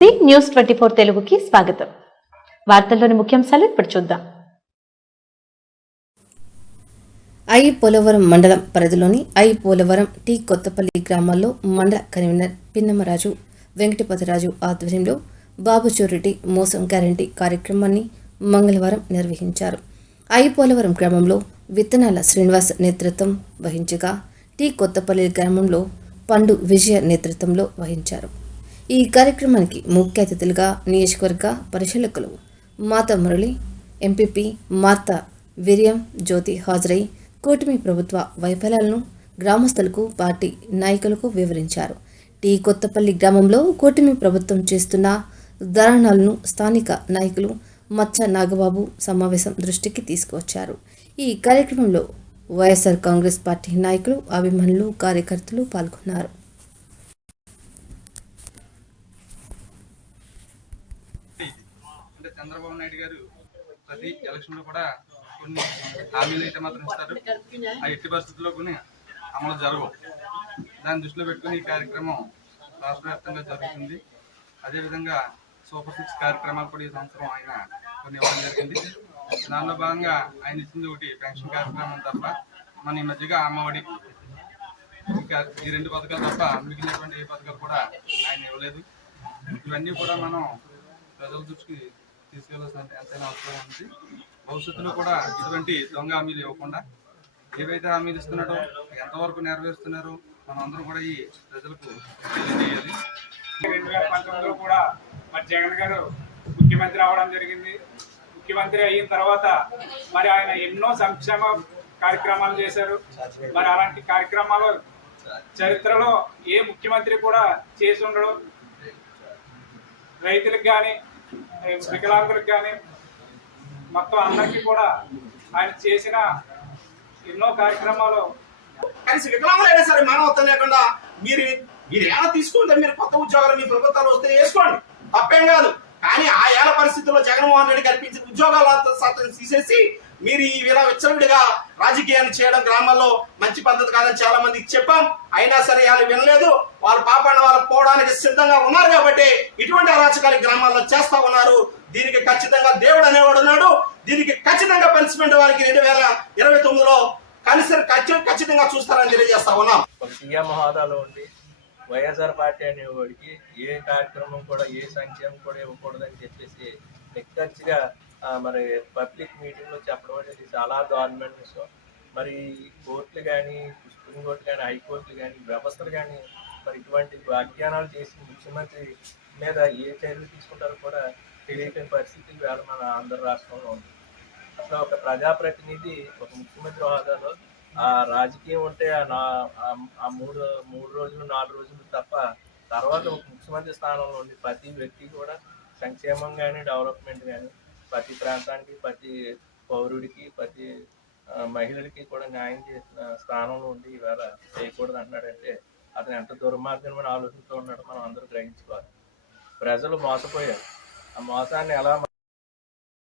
News 24 తెలుగుకి స్వాగతం. వార్తల్లోని ముఖ్యాంశాలు ఇప్పుడు చూద్దాం. పోలవరం మండలం పరిధిలోని పోలవరం టీ కొత్తపల్లి గ్రామాల్లో మండల కన్వీనర్ పిన్నమరాజు వెంకటపతిరాజు ఆధ్వర్యంలో బాబు షూరిటీ మోసం గ్యారంటీ కార్యక్రమాన్ని మంగళవారం నిర్వహించారు. పోలవరం గ్రామంలో విత్తనాల శ్రీనివాస్ నేతృత్వం వహించగా టీ కొత్తపల్లి గ్రామంలో పండు విజయ నేతృత్వంలో వహించారు. ఈ కార్యక్రమానికి ముఖ్య అతిథులుగా నియోజకవర్గ పరిశీలకులు మాతా మురళి, ఎంపీపీ మార్తా వీర్యం జ్యోతి హాజరై కూటమి ప్రభుత్వ వైఫల్యాలను గ్రామస్తులకు, పార్టీ నాయకులకు వివరించారు. టీ కొత్తపల్లి గ్రామంలో కూటమి ప్రభుత్వం చేస్తున్న దారుణాలను స్థానిక నాయకులు మచ్చ నాగబాబు సమావేశం దృష్టికి తీసుకువచ్చారు. ఈ కార్యక్రమంలో వైఎస్ఆర్ కాంగ్రెస్ పార్టీ నాయకులు, అభిమానులు, కార్యకర్తలు పాల్గొన్నారు. చంద్రబాబు నాయుడు గారు ప్రతి ఎలక్షన్లో కూడా కొన్ని హామీలు అయితే మాత్రం ఇస్తారు. ఆ ఎట్టి పరిస్థితుల్లో కొన్ని అమలు జరగవు. దాన్ని దృష్టిలో పెట్టుకుని ఈ కార్యక్రమం రాష్ట్ర వ్యాప్తంగా జరుగుతుంది. అదేవిధంగా సూపర్ 6 కార్యక్రమాలు కూడా ఈ సంవత్సరం ఆయన కొన్ని ఇవ్వడం జరిగింది. దానిలో భాగంగా ఆయన ఇచ్చింది ఒకటి పెన్షన్ కార్యక్రమం తప్ప మన ఈ మధ్యగా అమ్మఒడి, ఇంకా ఈ 2 పథకాలు తప్ప మిగిలినటువంటి ఏ పథకాలు కూడా ఆయన ఇవ్వలేదు. ఇవన్నీ కూడా మనం ప్రజల దృష్టికి తీసుకెళ్లాల్సిన ఎంతైనా అవసరం ఉంది. భవిష్యత్తులో కూడా ఇటువంటి దొంగ హామీలు ఇవ్వకుండా ఏవైతే హామీలు ఇస్తున్నారో ఎంతవరకు నెరవేరుస్తున్నారో మనం అందరం కూడా ఈ ప్రజలకు తెలియజేయాలి. 2019లో కూడా మరి జగన్ గారు ముఖ్యమంత్రి అవడం జరిగింది. ముఖ్యమంత్రి అయిన తర్వాత మరి ఆయన ఎన్నో సంక్షేమ కార్యక్రమాలు చేశారు. మరి అలాంటి కార్యక్రమాలు చరిత్రలో ఏ ముఖ్యమంత్రి కూడా చేసి ఉండడం. రైతులకు కానీ, వికలాంగులకు కానీ, మొత్తం అందరికీ కూడా ఆయన చేసిన ఎన్నో కార్యక్రమాలు. కనీసం వికలాంగులైనా సరే మానవత్వం లేకుండా మీరు ఏమైనా తీసుకుంటే మీరు కొత్త ఉద్యోగాలు మీ ప్రభుత్వాలు వస్తే వేసుకోండి, తప్పేం కాదు. కానీ ఆ ఏళ్ళ పరిస్థితుల్లో జగన్మోహన్ రెడ్డి కల్పించిన ఉద్యోగాలతో సత్యం తీసేసి మీరు ఈ విచ్చలవిడిగా రాజకీయాన్ని చేయడం గ్రామాల్లో మంచి పద్ధతి కాదని చాలా మందికి చెప్పాం. అయినా సరే వాళ్ళు వినలేదు. వాళ్ళ పాపాన్ని వాళ్ళు పోవడానికి సిద్ధంగా ఉన్నారు కాబట్టి ఇటువంటి అరాచకాలు గ్రామాల్లో చేస్తా ఉన్నారు. దీనికి ఖచ్చితంగా దేవుడు అనేవాడు ఉన్నాడు. దీనికి ఖచ్చితంగా పనిష్మెంట్ వారికి 2029లో ఖచ్చితంగా చూస్తారని తెలియజేస్తా ఉన్నాం. సీఎం హోదాలో ఉండి వైఎస్ఆర్ పార్టీ అనేవాడికి ఏ కార్యక్రమం కూడా, ఏ సంక్షేమం కూడా ఇవ్వకూడదని చెప్పేసి నిక్కచ్చిగా మరి పబ్లిక్ మీటింగ్లో చెప్పడం అనేది చాలా దారుణమైన విషయం. మరి కోర్టులు కానీ, సుప్రీంకోర్టు కానీ, హైకోర్టులు కానీ, వ్యవస్థలు కానీ మరి ఇటువంటి వ్యాఖ్యానాలు చేసి ముఖ్యమంత్రి మీద ఏ చర్యలు తీసుకుంటారో కూడా తెలియని పరిస్థితి వేళ మన ఆంధ్ర రాష్ట్రంలో ఉంది. అసలు ఒక ప్రజాప్రతినిధి ఒక ముఖ్యమంత్రి హోదాలో ఆ రాజకీయం ఉంటే ఆ మూడు రోజులు 4 రోజులు తప్ప తర్వాత ఒక ముఖ్యమంత్రి స్థానంలో ఉండి ప్రతి వ్యక్తి కూడా సంక్షేమం కానీ, డెవలప్మెంట్ కానీ ప్రతి ప్రాంతానికి, ప్రతి పౌరుడికి, ప్రతి మహిళలకి కూడా న్యాయం చేసిన స్థానంలో ఉండి ఈవేళ చేయకూడదు అంటున్నాడంటే అతను ఎంత దుర్మార్గమైన ఆలోచనతో ఉన్నాడో మనం అందరూ గ్రహించుకోవాలి. ప్రజలు మోసపోయారు. ఆ మోసాన్ని ఎలా